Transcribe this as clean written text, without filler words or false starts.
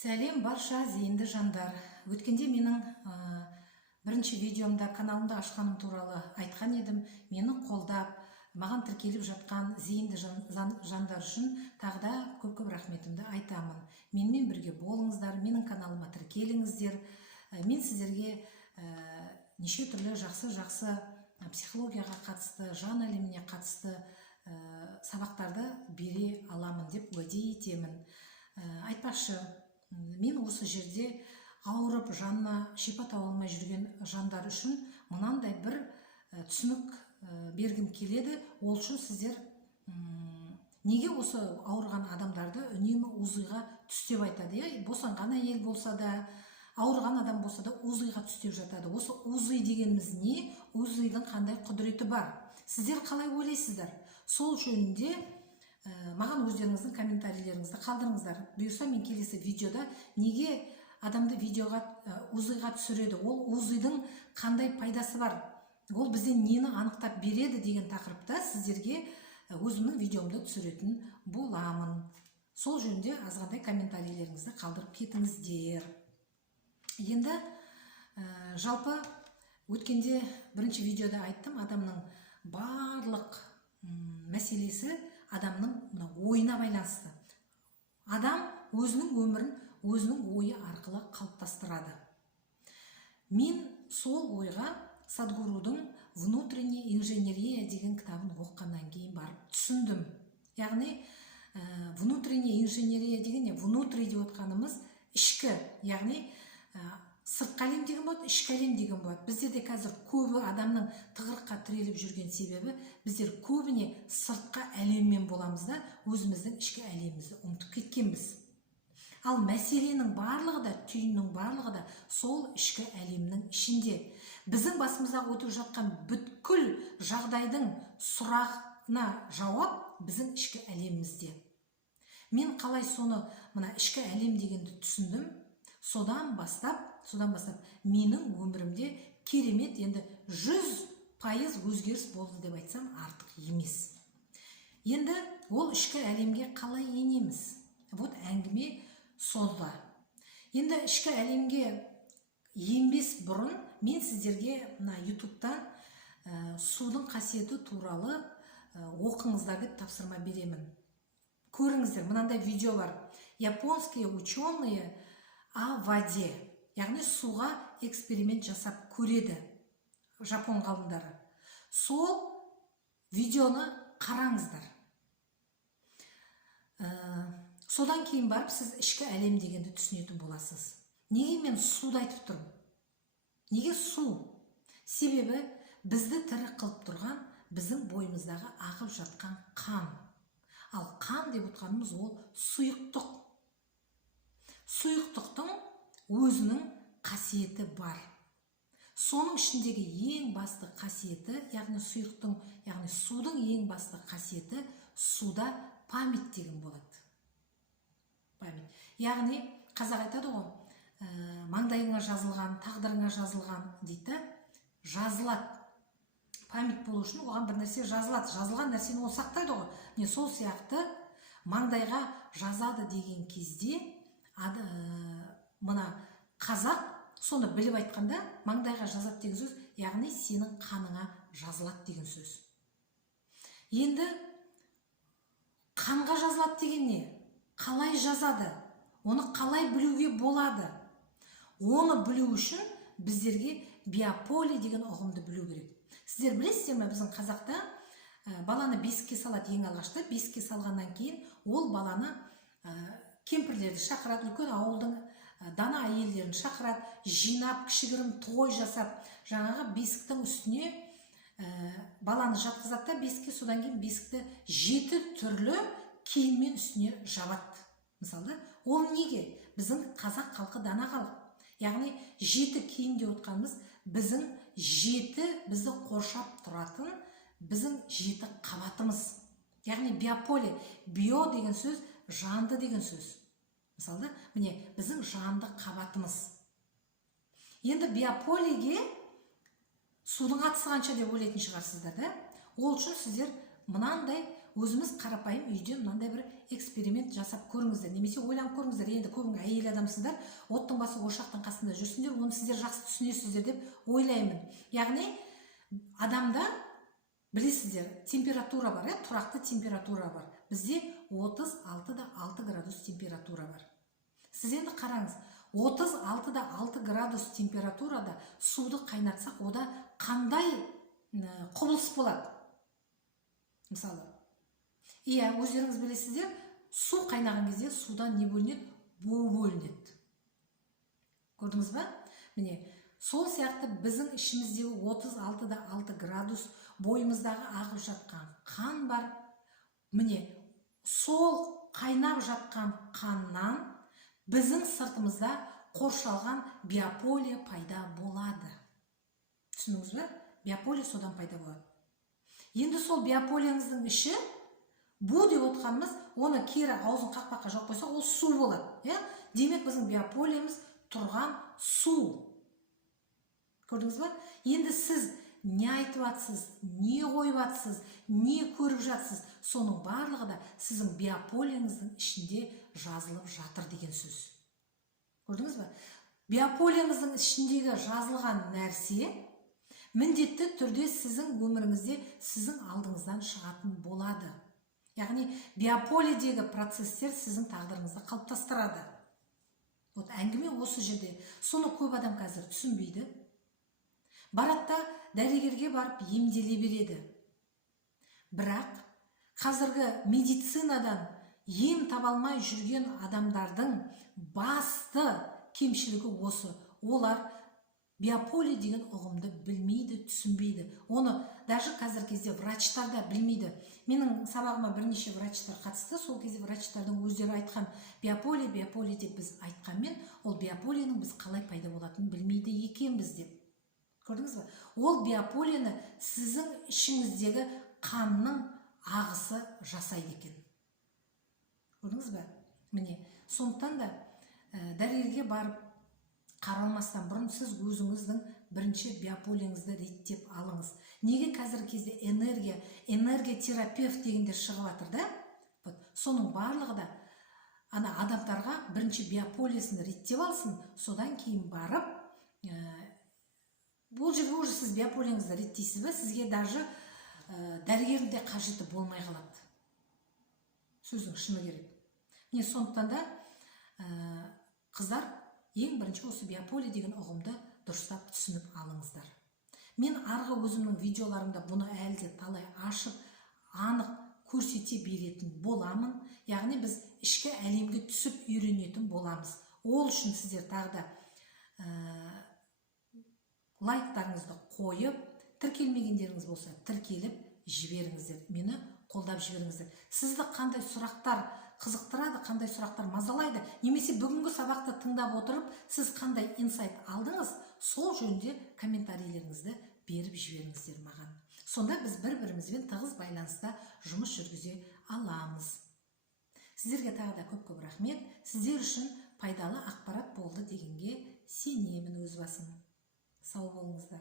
Сәлем барша зейінді жандар. Өткенде менің бірінші видеомда каналымды ашқаным туралы айтқан едім. Мені қолдап, маған тіркеліп жатқан зейінді жандар үшін тағы да көп рахметімді айтамын. Менімен бірге болыңыздар, менің каналыма тіркеліңіздер. Мен сіздерге неше түрлі жақсы психологияға қатысты, жан әлеміне қатысты сабақтарды бере аламын деп уәде етемін. Айтпақшы, мен осы жерде ауырып жанына шипа таба алмай жүрген жандар үшін мынандай бір түсінік бергім келеді. Ол үшін сіздер неге осы ауырған адамдарды үнемі УЗИға түстеп айтады? Босанған әйел болса да, ауырған адам болса да УЗИға түстеп жатады. Осы УЗИ дегеніміз не? УЗИдің қандай құдіреті бар? Сіздер қалай ойлайсыздар? Сол жөнінде маған өздеріңіздің комментарийлеріңізді қалдырыңыздар. Бұйырса мен келесі видеода неге адамды УЗИға түсіреді, ол УЗИдің қандай пайдасы бар, ол бізден нені анықтап береді деген тақырыпта сіздерге өзімнің видеомды түсіретін боламын. Сол жөнінде азғандай комментарийлеріңізді қалдырып кетіңіздер. Енді жалпы өткенде бірінші видеода айттым, адамның барлық мәселесі адамның ойына байланысты. Адам өзінің өмірін өзінің ойы арқылы қалыптастырады. Мен сол ойға Садгурудың «Внутренняя инженерия» деген кітабын оқығаннан кейін барып түсіндім. Яғни внутренняя инженерия деген не? Внутри деп отқанымыз ішкі, яғни сыртқы әлем деген болады, ішкі әлем деген болады. Біздерде қазір көбі адамның тығырыққа тіреліп жүрген себебі біздер көбіне сыртқы әлеммен боламыз да, өзіміздің ішкі әлемімізді ұмытып кеткенбіз. Ал мәселенің барлығы да, түйіннің барлығы да сол ішкі әлемнің ішінде. Біздің басымыздағы өтіп жатқан бүткіл жағдайдың сұрағына жауап біздің ішкі әлемімізде. Мен қалай соны мына ішкі әлем дегенді түсіндім, содан бастап менің өмірімде керемет, енді 100% өзгеріс болды деп айтсам артық емес. Енді ол ішкі әлемге қалай енеміз? Вот әңгіме сонда. Енді ішкі әлемге енбес бұрын мен сіздерге ютубтан судың қасиеті туралы оқыңыздар деп тапсырма беремін. Көріңіздер, мынандай видео бар. Японские ученые о воде. Яғни суға эксперимент жасап көреді жапон ғалымдары. Сол видеоны қараңыздар. Содан кейін барып сіз ішкі әлем дегенді түсінетін боласыз. Неге мен суды айтып тұрмын? Неге су? Себебі бізді тірі қылып тұрған біздің бойымыздағы ағып жатқан қан. Ал қан деп отқанымыз ол сұйықтық. Сұйықтықтың өзінің қасиеті бар. Соның ішіндегі ең басты қасиеті, яғни сұйықтың, яғни судың ең басты қасиеті суда память деген болады. Память. Яғни қазақ айтады ғой, маңдайыңа жазылған, тағдырыңа жазылған дейді, жазылады. Память болу үшін оған бір нәрсе жазылады. Жазылған нәрсені ол сақтайды ғой. Не сол сияқты маңдайға жазады деген кезде мына қазақ соны біліп айтқанда маңдайға жазады деген сөз, яғни сенің қаныңа жазылады деген сөз. Енді қанға жазылады деген не? Қалай жазады? Оны қалай білуге болады? Оны білу үшін біздерге биополе деген ұғымды білу керек. Сіздер білесіздер ме, біздің қазақта баланы бесікке салады ең алғашта. Бесікке салғаннан кейін ол баланы кемпірлерді шақырады, үлкен ауылдың дана әйелдерін шақырады, жинап, кішігірім той жасап, жаңағы бесіктің үстіне баланы жатқызады да бесікке, содан кейін бесікті 7 түрлі киіммен үстіне жабады. Мысалы, ол неге? Біздің қазақ халқы дана халық. Яғни 7 киім деп отқанымыз біздің 7 бізді қоршап тұратын біздің 7 қабатымыз. Яғни биополе, био деген сөз жанды деген сөз. Мысалы, міне біздің жанды қабатымыз. Енді биополеге судың қатысы қанша деп ойлайтын шығарсыздар, да? Ол үшін сіздер мынандай өзіміз қарапайым үйде мынандай бір эксперимент жасап көріңіздер, немесе ойланып көріңіздер. Енді көбің әйел адамсыздар, оттың басы ошақтың қасында жүрсіңдер, оны сіздер жақсы түсінесіздер деп ойлаймын. Яғни адамда білесіздер, температура бар, тұрақты температура бар. Бізде 36,6 градус температура бар. Сіз енді қараңыз, 36,6 градус температурада суды қайнатсақ, ода қандай құбылыс болады? Мысалы, өздеріңіз білесіздер, су қайнаған кезде судан не бөлінеді? Бу бөлінеді. Көрдіңіз ба? Міне, сол сияқты біздің ішіміздегі 36,6 градус бойымыздағы ағып жатқан қан бар. Міне, сол қайнап жатқан қаннан біздің сыртымызда қоршалған биополе пайда болады. Түсініңіз бе? Биополе содан пайда болады. Енді сол биополеңіздің іші, бу деп отқанымыз, оны кері аузын қақпаққа жоқ қойса, ол су болады. Демек біздің биополеміз тұрған су. Көрдіңіз ба? Енді сіз не айтып атсыз, не қойып атсыз, не көріп жатсыз, соның барлығы да сіздің биополеңіздің ішінде жазылып жатыр деген сөз. Көрдіңіз ба? Биополеңіздің ішіндегі жазылған нәрсе міндетті түрде сіздің өміріңізде сіздің алдыңыздан шығатын болады. Яғни биополедегі процестер сіздің тағдырыңызды қалыптастырады. Әңгіме осы жерде. Соны көп адам қазір түсінбейді. Баратта дәрігерге барып емделе береді. Бірақ қазіргі медицинадан ем таба алмай жүрген адамдардың басты кемшілігі осы. Олар биополе деген ұғымды білмейді, түсінбейді. Оны даже қазір кезде врачтар да білмейді. Менің сабағыма бірнеше врачтар қатысты. Сол кезде врачтардың өздері айтқан биополе деп біз айтқанмен, ол биополенің біз қалай пайда болатынын білмейді екенбіз деп. Көрдіңіз ба? Ол биополені сіздің ішіңіздегі қанның ағысы жасайды екен. Көрдіңіз ба? Міне, сондықтан да дәрігерге барып қаралмастан бұрын сіз өзіңіздің бірінші биополеңізді реттеп алыңыз. Неге қазіргі кезде энерготерапевт дегендер шығып жатыр да? Соның барлығы да адамдарға бірінші биополесін реттеп алсын, содан кейін барып, бұл жерге уже сіз биополеңізді реттейсіз бе, сізге даже дәрігердің де қажеті болмай қалады. Сөздің шыны керек. Міне, сондықтан да қыздар, ең бірінші осы биополе деген ұғымды дұрыстап түсініп алыңыздар. Мен арғы өзімнің видеоларымда бұны әлде талай ашып, анық көрсете беретін боламын. Яғни біз ішкі әлемге түсіп үйренетін боламыз. Ол үшін сіздер тағы да лайктарыңызды қойып, тіркелмегендеріңіз болса, тіркеліп жіберіңіздер. Мені қолдап жіберіңіздер. Сізді қандай сұрақтар қызықтырады, қандай сұрақтар мазалайды, немесе бүгінгі сабақты тыңдап отырып, сіз қандай инсайт алдыңыз, сол жөнінде комментарийлеріңізді беріп жіберіңіздер маған. Сонда біз бір-бірімізбен тығыз байланыста жұмыс жүргізе аламыз. Сіздерге тағы да көп-көп рахмет. Сіздер үшін пайдалы ақпарат болды дегенге сенемін өз басым. Сау болыңыздар.